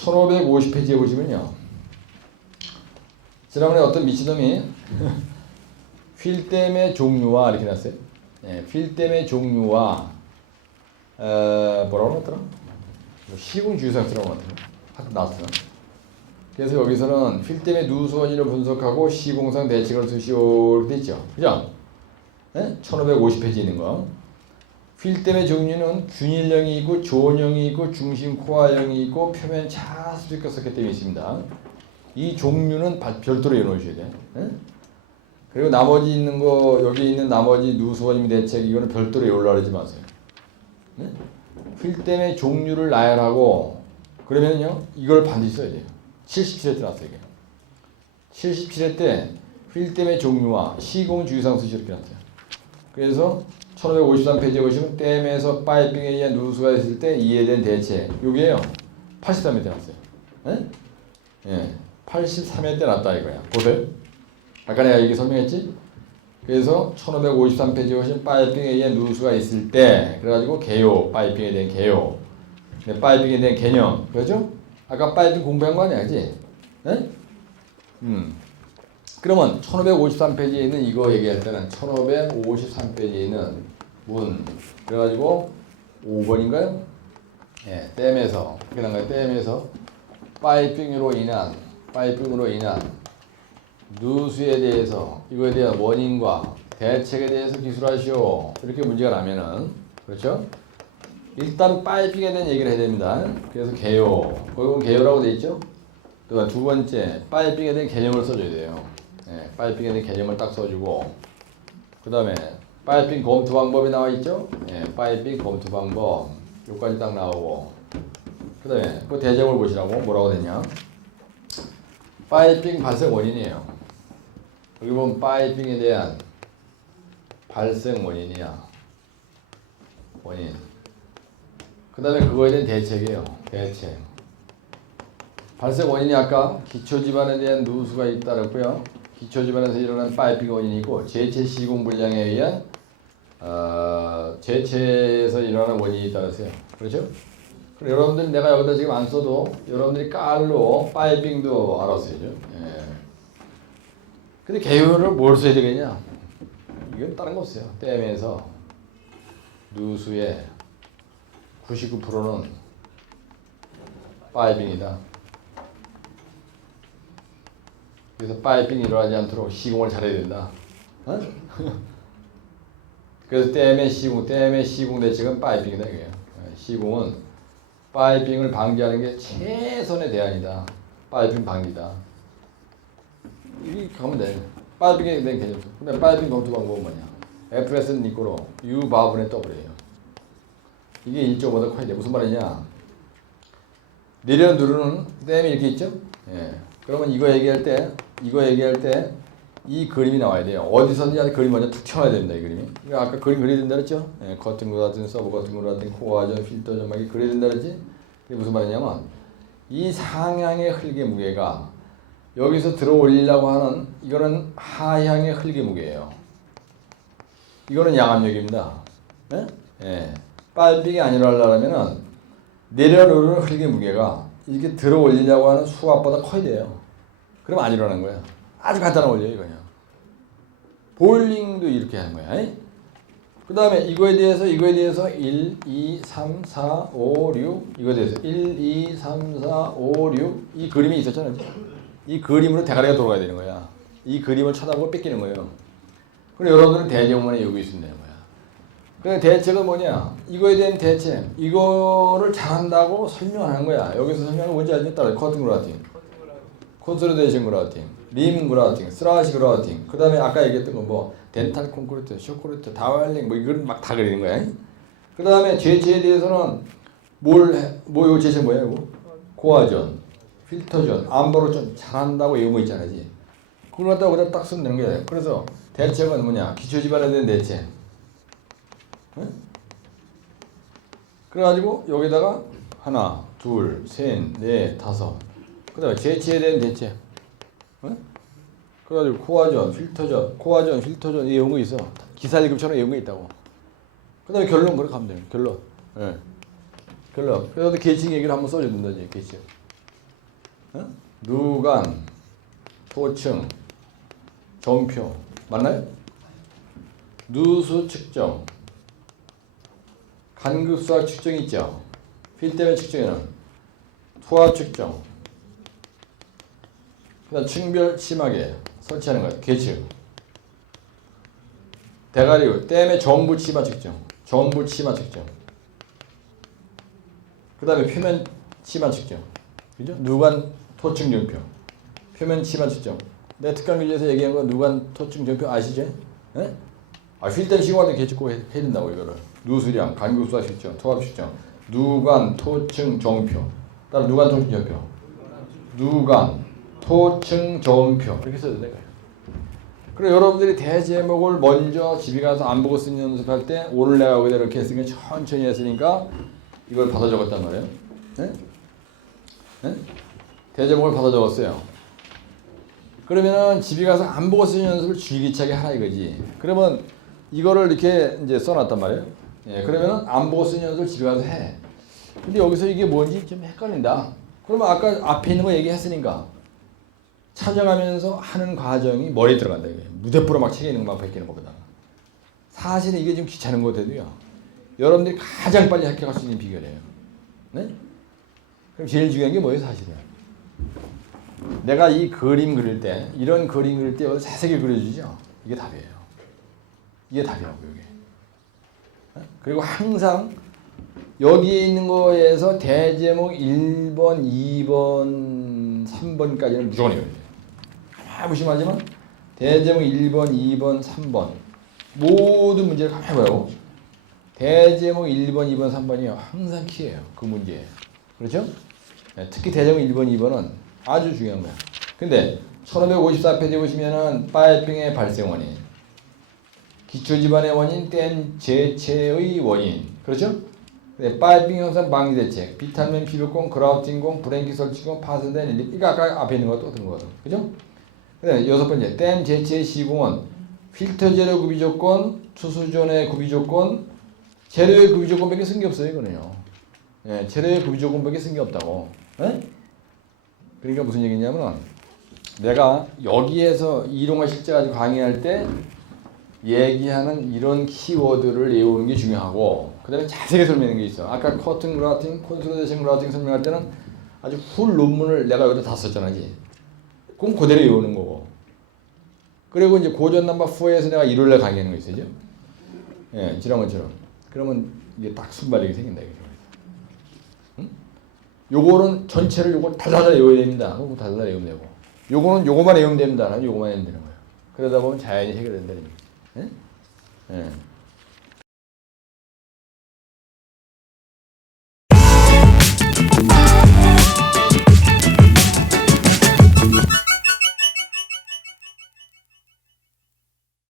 1550페이지에 보시면요. 지난번에 어떤 미친놈이 필댐의 종류와 이렇게 났어요. 예, 필댐의 종류와 뭐라고 했더라? 시공 주의사항 들어간 것 같아요. 하여튼 났어. 그래서 여기서는 필댐의 누수 원인을 분석하고 시공상 대책을 쓰시오 이렇게 됐죠. 그죠? 예? 1550페이지 있는 거. 필댐의 종류는 균일형이 있고 조원형이 있고 중심 코어형이 있고 표면 차수직과 섞였기 때문에 있습니다. 이 종류는 별도로 해놓으셔야 돼요. 예? 그리고 나머지 있는 거 여기 있는 나머지 누수원임 대책 이거는 별도로 외우려고 하지 마세요. 예? 필댐의 종류를 나열하고 그러면요 이걸 반드시 써야 돼요. 77회 때 나왔어요. 이게. 77회 때 필댐의 종류와 시공 주의사항 쓰시 이렇게 나왔어요. 그래서 1553페이지에 보시면 댐에서 파이핑에 의한 누수가 있을 때 이에 대한 대책 요게요 83회 때 나왔어요. 예? 예, 83회 때 났다 이거야. 보세요. 아까 내가 이게 설명했지? 그래서 1553페이지에 보시면 파이핑에 의한 누수가 있을 때 그래가지고 개요, 파이핑에 대한 개요, 파이핑에 대한 개념 그렇죠? 아까 파이핑 공부한 거 아니야, 그지? 예? 그러면 1553페이지에 있는 이거 얘기할 때는 1553페이지에 있는 문 그래가지고 5번인가요? 예, 댐에서 그런 거예요. 댐에서 파이핑으로 인한 누수에 대해서 이거에 대한 원인과 대책에 대해서 기술하시오. 이렇게 문제가 나면은 그렇죠? 일단 파이핑에 대한 얘기를 해야 됩니다. 그래서 개요. 거기 보면 개요라고 돼 있죠? 그다음 두 번째 파이핑에 대한 개념을 써줘야 돼요. 예, 파이핑에 대한 개념을 딱 써주고 그 다음에 파이핑 검토 방법이 나와 있죠? 예, 파이핑 검토 방법 여기까지 딱 나오고 그 다음에 그 대점을 보시라고 뭐라고 되냐? 파이핑 발생 원인이에요. 여기 보면 파이핑에 대한 발생 원인이야. 원인. 그 다음에 그거에 대한 대책이에요. 대책. 발생 원인이 아까 기초지반에 대한 누수가 있다랬고요. 기초지반에서 일어난 파이핑 원인이 있고 제체 시공 불량에 의한 제체에서 일어나는 원인이 있다랬어요. 그렇죠? 그럼 여러분들이 내가 여기다 지금 안 써도 여러분들이 깔로 파이핑도 알았어야죠. 예. 근데 개요를 뭘 써야 되겠냐? 이건 다른 거 없어요. 댐에서 누수의 99%는 파이핑이다. 그래서 파이핑이 일어나지 않도록 시공을 잘해야 된다. 어? 그래서 댐의 시공 대책은 파이핑이다 이거예요. 시공은 파이핑을 방지하는 게 최선의 대안이다. 파이핑 방지다. 이렇게 가면 돼. 파이핑에 대한 개념. 근데 파이핑 검토 방법은 뭐냐? FS는 니꼬로 U 바분의 W예요. 이게 1.5더 커야 돼. 무슨 말이냐? 내려 누르는 댐이 이렇게 있죠? 예. 그러면 이거 얘기할 때 이 그림이 나와야 돼요. 어디서든지 그림 먼저 툭 튀어나야 됩니다. 이 그림이. 아까 그림 그려야 된다 그랬죠? 예, 커튼 같은 서브 같은 거 같은 코어전 필터전 막 그려야 된다 그랬지? 이게 무슨 말이냐면 이 상향의 흙의 무게가 여기서 들어 올리려고 하는 이거는 하향의 흙의 무게예요. 이거는 양압력입니다. 예? 예. 빨빙이 안 일어나려면은 내려오는 흙의 무게가 이렇게 들어 올리려고 하는 수압보다 커야 돼요. 그럼 안 일어나는 거야. 아주 간단한 원리예요, 이거냐. 볼링도 이렇게 하는 거야. 그 다음에 이거에 대해서 1, 2, 3, 4, 5, 6 이거에 대해서 1, 2, 3, 4, 5, 6 이 그림이 있었잖아요. 이 그림으로 대가리가 돌아가야 되는 거야. 이 그림을 쳐다보고 뺏기는 거예요. 그럼 여러분들은 대정문에 여기 있으면 되는 거야. 그래서 대책은 뭐냐? 이거에 대한 대책. 이거를 잘한다고 설명하는 거야. 여기서 설명은 뭔지 알지? 따라 커튼 그라우팅, 콘솔리데이션 그라우팅, 림 그라우팅, 스라시 그라우팅. 그 다음에 아까 얘기했던 거 뭐 덴탈 콘크리트, 쇼크리트, 다왈링 뭐 이걸 막 다 그리는 거야. 그 다음에 제체에 대해서는 요 제체 뭐야 이거? 고화전, 필터전, 암버로 좀 잘한다고 이런 거 있잖아요. 그걸 갖다가 그냥 딱 쓰면 되는 거야. 그래서 대책은 뭐냐? 기초지반에 대한 대책. 응? 그래가지고 여기다가 하나, 둘, 셋, 넷, 다섯. 그 다음에 제체에 대한 대책. 응? 그래가지고 코화전, 필터전 이런 거 있어. 기사일급처럼 이런 거 있다고. 그 다음에 결론 그렇게 하면 돼요. 결론. 예. 결론. 그래서 계층 얘기를 한번 써줘야 된다지. 계층. 누간, 토층, 점표 맞나요? 누수 측정, 간극수학 측정 있죠. 필대면 측정에는 투하 측정, 그다음 층별 심하게 설치하는 거예요. 계측, 대가리 댐의 전부 치마 측정, 전부 치마 측정. 그다음에 표면 치마 측정, 그죠? 누간 토층 점표, 표면 치마 측정. 내 특강 교재에서 얘기한 거 누간 토층 점표 아시죠? 예? 필대 시공할 때 계측 꼭 해야 된다고 이거를. 누수량, 간극수학 측정, 투합 측정, 누간 토층 점표. 따라 누간 토층 점표, 누간 토층 점표 이렇게 써야 되는 거예요. 그리고 여러분들이 대제목을 먼저 집에 가서 안 보고 쓰는 연습할 때 오늘 내가 여기다 이렇게 했으니까 천천히 했으니까 이걸 받아 적었단 말이에요. 네? 네? 대제목을 받아 적었어요. 그러면은 집에 가서 안 보고 쓰는 연습을 줄기차게 하라 이거지. 그러면 이거를 이렇게 이제 써놨단 말이에요. 예, 그러면은 안 보고 쓰는 연습을 집에 가서 해. 근데 여기서 이게 뭔지 좀 헷갈린다. 그러면 아까 앞에 있는 거 얘기했으니까 찾아가면서 하는 과정이 머리에 들어간다. 이게. 무대포로 막 책에 있는 것만 베끼는 것보다. 사실은 이게 좀 귀찮은 것 같아도요. 여러분들이 가장 빨리 합격할 수 있는 비결이에요. 네? 그럼 제일 중요한 게 뭐예요, 사실은? 내가 이 그림 그릴 때, 이런 그림 그릴 때 여기서 자세하게 그려주죠? 이게 답이에요. 이게 답이라고, 이게. 그리고 항상 여기에 있는 거에서 대제목 1번, 2번, 3번까지는 무조건 해야 돼요. 가만히 무심하지만 대제목 1번, 2번, 3번 모든 문제를 가만히 보라고. 대제목 1번, 2번, 3번이 항상 키예요. 그 문제에. 그렇죠? 특히 대제목 1번, 2번은 아주 중요한 거야. 근데 1554페이지 보시면은 파이핑의 발생 원인, 기초지반의 원인, 댐 재체의 원인. 그렇죠? 네, 파이핑 현상 방지 대책, 비타민 피부공, 그라우팅공, 브레이크 설치공, 파손된 릴리. 이거 아까 앞에 있는 것도 든 거거든. 그죠? 그다음에 여섯 번째, 댐 재체의 시공은 필터 재료 구비 조건, 투수존의 구비 조건, 재료의 구비 조건밖에 쓴 게 없어요, 이거는요. 예, 재료의 구비 조건밖에 쓴 게 없다고. 예? 그러니까 무슨 얘기냐면 내가 여기에서 이론과 실제 가지고 강의할 때 얘기하는 이런 키워드를 외우는 게 중요하고, 그 다음에 자세하게 설명하는 게 있어. 아까 커튼 그라우팅, 콘솔리데이션 그라우팅 설명할 때는 아주 풀 논문을 내가 여기다 다 썼잖아. 그럼 그대로 외우는 거고. 그리고 이제 고전 넘버 4에서 내가 일요일날 강의하는 거 있어요. 예, 지난번처럼. 그러면 이게 딱 순발력이 생긴다. 이게. 응? 요거는 전체를 요거 달달달 외워야 됩니다. 그거 달달달 외우면 되고. 요거는 요거만 외우면 됩니다. 요거만 외우면 되는 거예요. 그러다 보면 자연히 해결된다는 얘기. 예? 예.